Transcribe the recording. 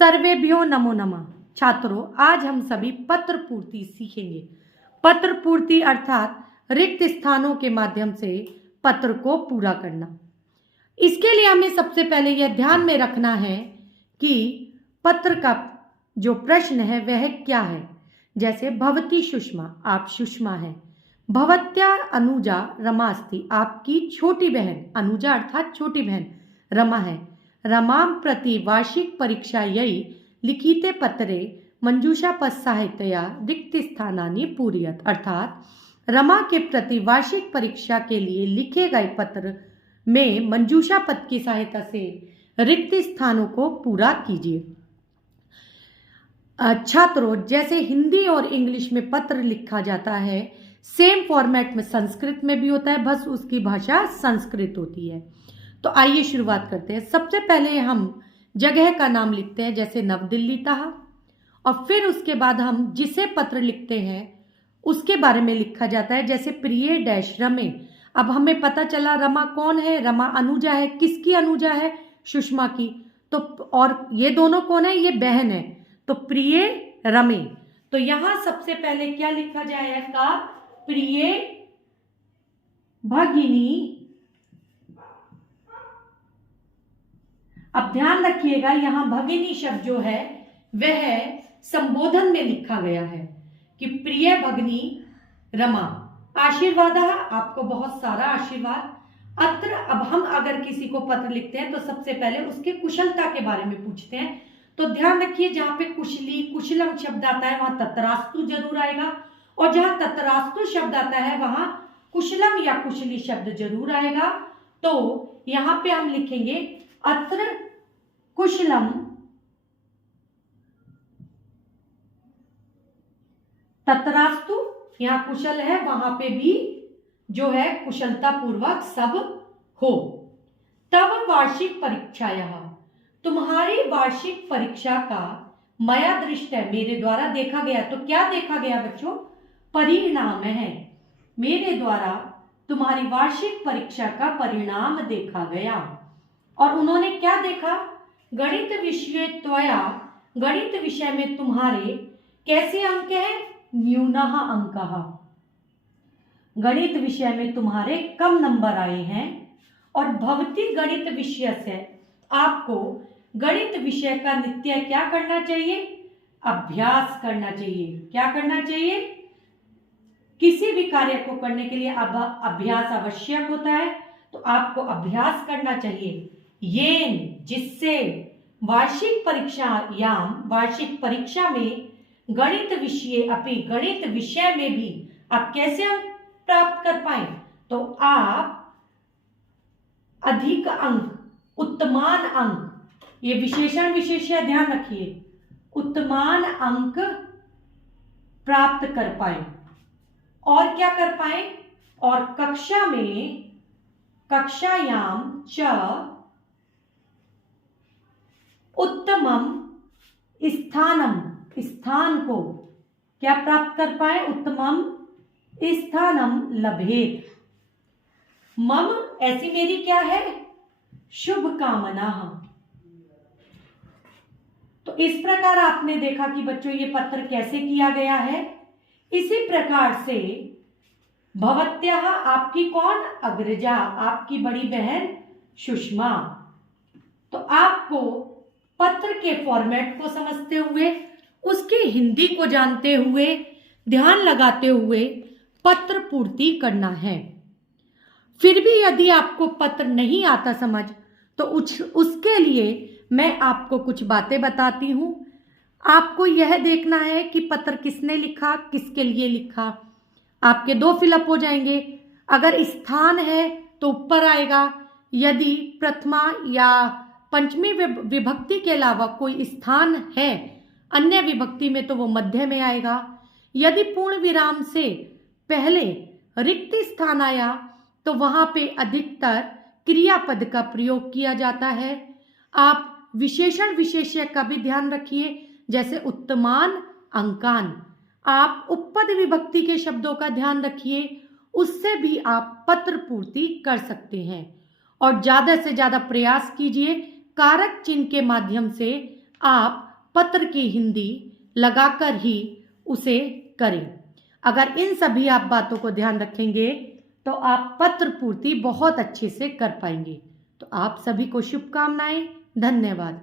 सर्वेभ्यो नमो नमः। छात्रों, आज हम सभी पत्र पूर्ति सीखेंगे। पत्र पूर्ति अर्थात रिक्त स्थानों के माध्यम से पत्र को पूरा करना। इसके लिए हमें सबसे पहले यह ध्यान में रखना है कि पत्र का जो प्रश्न है वह क्या है। जैसे भवती सुषमा, आप सुषमा हैं। भवत्या अनुजा रमास्ति, आपकी छोटी बहन, अनुजा अर्थात छोटी बहन रमा है। रमां प्रति वार्षिक परीक्षा यही लिखिते पत्रे मंजूषा पद सहायतया रिक्त स्थानानि पूरयत, अर्थात रमा के प्रति वार्षिक परीक्षा के लिए लिखे गए पत्र में मंजूषा पद की सहायता से रिक्त स्थानों को पूरा कीजिए। छात्रों, जैसे हिंदी और इंग्लिश में पत्र लिखा जाता है, सेम फॉर्मेट में संस्कृत में भी होता है, बस उसकी भाषा संस्कृत होती है। तो आइए शुरुआत करते हैं। सबसे पहले हम जगह का नाम लिखते हैं, जैसे नवदिल्ली था, और फिर उसके बाद हम जिसे पत्र लिखते हैं उसके बारे में लिखा जाता है। जैसे प्रिय डैश रमे, अब हमें पता चला रमा कौन है, रमा अनुजा है। किसकी अनुजा है? सुषमा की। तो और ये दोनों कौन है? ये बहन है। तो प्रिय रमे, तो यहां सबसे पहले क्या लिखा जाएगा? प्रिय भगिनी। अब ध्यान रखिएगा, यहां भगिनी शब्द जो है वह संबोधन में लिखा गया है कि प्रिय भगिनी रमा, आशीर्वाद, आपको बहुत सारा आशीर्वाद। अत्र, अब हम अगर किसी को पत्र लिखते हैं तो सबसे पहले उसके कुशलता के बारे में पूछते हैं। तो ध्यान रखिए, जहां पे कुशली कुशलम शब्द आता है वहां तत्रास्तु जरूर आएगा, और जहां तत्रास्तु शब्द आता है वहां कुशलम या कुशली शब्द जरूर आएगा। तो यहां पे हम लिखेंगे अत्र कुशलम तत्रास्तु, यहां कुशल है, वहां पे भी जो है कुशलता पूर्वक सब हो। तब वार्षिक परीक्षा, यह तुम्हारी वार्षिक परीक्षा का मया दृष्ट है, मेरे द्वारा देखा गया। तो क्या देखा गया बच्चों? परिणाम है। मेरे द्वारा तुम्हारी वार्षिक परीक्षा का परिणाम देखा गया। और उन्होंने क्या देखा? गणित विषय त्वया, गणित विषय में तुम्हारे कैसे अंक हैं? न्यूनः अंकः, गणित विषय में तुम्हारे कम नंबर आए हैं। और भवती गणित विषय से, आपको गणित विषय का नित्य क्या करना चाहिए? अभ्यास करना चाहिए। क्या करना चाहिए? किसी भी कार्य को करने के लिए अभ्यास आवश्यक होता है, तो आपको अभ्यास करना चाहिए। ये जिससे वार्षिक परीक्षा में गणित विषय अपनी, गणित विषय में भी आप कैसे अंक प्राप्त कर पाए? तो आप अधिक अंक, उत्तमान अंक, ये विशेषण विशेष्य ध्यान रखिए, उत्तमान अंक प्राप्त कर पाए। और क्या कर पाए? और कक्षायाम च उत्तमम स्थानम, स्थान को क्या प्राप्त कर पाए? उत्तमम स्थानम लभेत। मम, ऐसी मेरी क्या है? शुभकामना। तो इस प्रकार आपने देखा कि बच्चों ये पत्र कैसे किया गया है। इसी प्रकार से भवत्याः, आपकी कौन? अग्रजा, आपकी बड़ी बहन सुषमा। तो आपको पत्र के फॉर्मेट को समझते हुए, उसकी हिंदी को जानते हुए, ध्यान लगाते हुए पत्र पूर्ति करना है। फिर भी यदि आपको पत्र नहीं आता समझ, तो उसके लिए मैं आपको कुछ बातें बताती हूं। आपको यह देखना है कि पत्र किसने लिखा, किसके लिए लिखा। आपके दो फिलअप हो जाएंगे। अगर स्थान है तो ऊपर आएगा, यदि प्रथमा या पंचमी विभक्ति के अलावा कोई स्थान है अन्य विभक्ति में तो वो मध्य में आएगा। यदि पूर्ण विराम से पहले रिक्त स्थान आया तो वहां पे अधिकतर क्रियापद का प्रयोग किया जाता है। आप विशेषण विशेष्य का भी ध्यान रखिए, जैसे उत्तमान, अंकान। आप उपपद विभक्ति के शब्दों का ध्यान रखिए, उससे भी आप पत्र पूर्ति कर सकते हैं। और ज्यादा से ज्यादा प्रयास कीजिए कारक चिन्ह के माध्यम से आप पत्र की हिंदी लगाकर ही उसे करें। अगर इन सभी आप बातों को ध्यान रखेंगे तो आप पत्र पूर्ति बहुत अच्छे से कर पाएंगे। तो आप सभी को शुभकामनाएं। धन्यवाद।